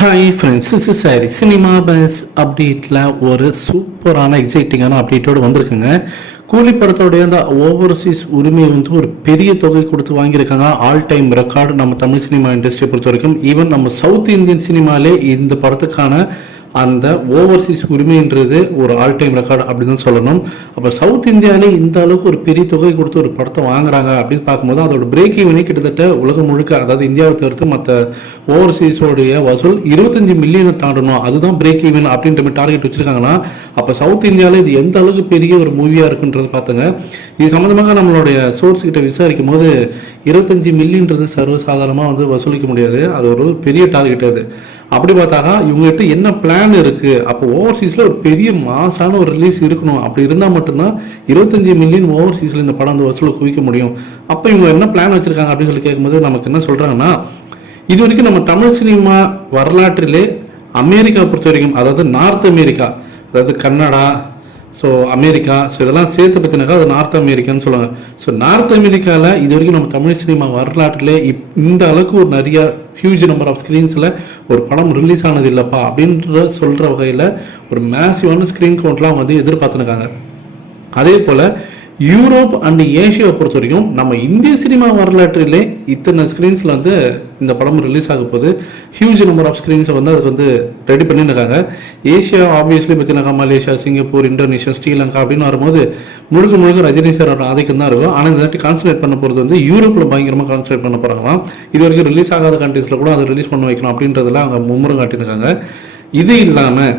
Hi friends, this is sorry cinema bus அப்டேட்டில் ஒரு சூப்பரான எக்ஸைட்டிங்கான அப்டேட்டோடு வந்திருக்குங்க. கூலி படத்தோடைய அந்த ஓவர்சீஸ் உரிமையை வந்து ஒரு பெரிய தொகை கொடுத்து வாங்கியிருக்காங்க. ஆல் டைம் ரெக்கார்டு நம்ம தமிழ் சினிமா இண்டஸ்ட்ரியை பொறுத்த வரைக்கும். ஈவன் நம்ம சவுத் இந்தியன் சினிமாலே இந்த படத்துக்கான அந்த ஓவர்சீஸ் உரிமைன்றது ஒரு ஆல் டைம் ரெக்கார்டு அப்படின்னு தான் சொல்லணும். அப்போ சவுத் இந்தியாவிலே இந்த அளவுக்கு ஒரு பெரிய தொகை கொடுத்து ஒரு படத்தை வாங்குறாங்க அப்படின்னு பார்க்கும்போது அதோட பிரேக் ஈவனே கிட்டத்தட்ட உலகம் முழுக்க, அதாவது இந்தியாவை தவிர்த்து மற்ற ஓவர்சீஸோடைய வசூல் 25 மில்லியனை தாண்டணும், அதுதான் பிரேக் ஈவன் அப்படின்ற மாதிரி டார்கெட் வச்சிருக்காங்கன்னா அப்போ சவுத் இந்தியாவில் இது எந்த அளவுக்கு பெரிய ஒரு மூவியாக இருக்குன்றது பார்த்துங்க. இது சம்மந்தமாக நம்மளுடைய சோர்ஸ் கிட்ட விசாரிக்கும் போது 25 மில்லியன்றது சர்வசாதாரணமாக வந்து வசூலிக்க முடியாது, அது ஒரு பெரிய டார்கெட். அது அப்படி பார்த்தாக்கா இவங்ககிட்ட என்ன பிளான் இருக்குது, அப்போ ஓவர்சீஸில் ஒரு பெரிய மாசான ஒரு ரிலீஸ் இருக்கணும். அப்படி இருந்தால் மட்டும்தான் 25 மில்லியன் ஓவர்சீஸில் இந்த படம் வந்து வசூலை குவிக்க முடியும். அப்போ இவங்க என்ன பிளான் வச்சுருக்காங்க அப்படின்னு சொல்லி கேட்கும்போது நமக்கு என்ன சொல்கிறாங்கன்னா, இது வரைக்கும் நம்ம தமிழ் சினிமா வரலாற்றிலே அமெரிக்கா பொறுத்த வரைக்கும், அதாவது நார்த் அமெரிக்கா, அதாவது கன்னடா, ஸோ அமெரிக்கா, ஸோ இதெல்லாம் சேர்த்து பார்த்தினாக்கா அது நார்த் அமெரிக்கான்னு சொல்லுவாங்க. ஸோ நார்த் அமெரிக்காவில் இது வரைக்கும் நம்ம தமிழ் சினிமா வரலாற்றிலே இந்த அளவுக்கு ஒரு நிறைய ஹியூஜ் நம்பர் ஆஃப் ஸ்க்ரீன்ஸில் ஒரு படம் ரிலீஸ் ஆனது இல்லைப்பா அப்படின்ற சொல்கிற வகையில் ஒரு மேசிவான ஸ்க்ரீன் கவுண்ட்லாம் வந்து எதிர்பார்த்துருக்காங்க. அதே போல் யூரோப் அண்ட் ஏஷியாவை பொறுத்த வரைக்கும் நம்ம இந்திய சினிமா வரலாற்றிலே இத்தனை ஸ்க்ரீன்ஸில் வந்து இந்த படம் ரிலீஸ் ஆக போது ஹியூஜ் நம்பர் ஆஃப் ஸ்க்ரீன்ஸை வந்து அதுக்கு வந்து ரெடி பண்ணியிருக்காங்க. ஏஷியா ஆப்வியஸ்லி பார்த்தீங்கன்னா மலேசியா, சிங்கப்பூர், இந்தோனேஷியா, ஸ்ரீலங்கா அப்படின்னு வரும்போது முழுக்க ரஜினி சாரோட ஆதிக்கம் தான் இருக்கும். ஆனால் இந்த தாட்டி கான்சன்ட்ரேட் பண்ண போகிறது வந்து யூரோப்பில் பயங்கரமாக கான்சன்ட்ரேட் பண்ண போகிறாங்களாம். இது வரைக்கும் ரிலீஸ் ஆகாத கண்ட்ரீஸில் கூட அதை ரிலீஸ் பண்ண வைக்கணும் அப்படின்றதெல்லாம் அவங்க மும்முரம் காட்டியிருக்காங்க. இது இல்லாமல்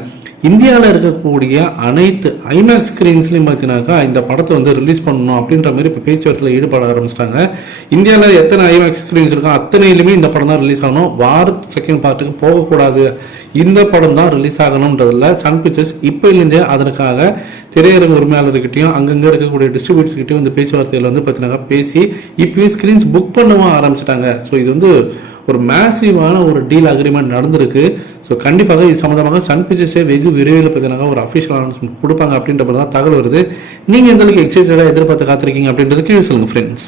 இந்தியாவில் இருக்கக்கூடிய அனைத்து ஐமேக்ஸ் ஸ்க்ரீன்ஸ்லையும் பார்த்தீங்கன்னாக்கா இந்த படத்தை வந்து ரிலீஸ் பண்ணணும் அப்படின்ற மாதிரி இப்போ பேச்சுவார்த்தையில் ஈடுபட ஆரம்பிச்சிட்டாங்க. இந்தியாவில் எத்தனை ஐமேக்ஸ் ஸ்க்ரீன்ஸ் இருக்கோ அத்தனையிலுமே இந்த படம் தான் ரிலீஸ் ஆகணும், வார் செகண்ட் பார்ட்டுக்கு போகக்கூடாது, இந்த படம் தான் ரிலீஸ் ஆகணுன்றதில் சன் பிக்சர்ஸ் இப்போலேருந்தே அதற்காக திரையரங்கு உரிமையாளர்கிட்டையும் அங்கங்கே இருக்கக்கூடிய டிஸ்ட்ரிபியூட்டர்ஸ்கிட்டையும் இந்த பேச்சுவார்த்தையில் வந்து பார்த்தீங்கன்னா பேசி இப்போயும் ஸ்க்ரீன்ஸ் புக் பண்ணவும் ஆரம்பிச்சிட்டாங்க. ஸோ இது வந்து ஒரு மேசிவான ஒரு டீல் அக்ரிமெண்ட் நடந்திருக்கு. ஸோ கண்டிப்பாக இது சம்மந்தமாக சன் பிக்சர்ஸே வெகு விரைவில் பார்த்தீங்கன்னா ஒரு அஃபிஷியல் அனௌன்ஸ்மெண்ட் கொடுப்பாங்க அப்படின்ற மாதிரி தான் தகவல் வருது. நீங்கள் எந்த அளவுக்கு எக்ஸைட்டடாக எதிர்பார்த்து காத்திருக்கீங்க அப்படின்றது கீழே சொல்லுங்கள் ஃப்ரெண்ட்ஸ்.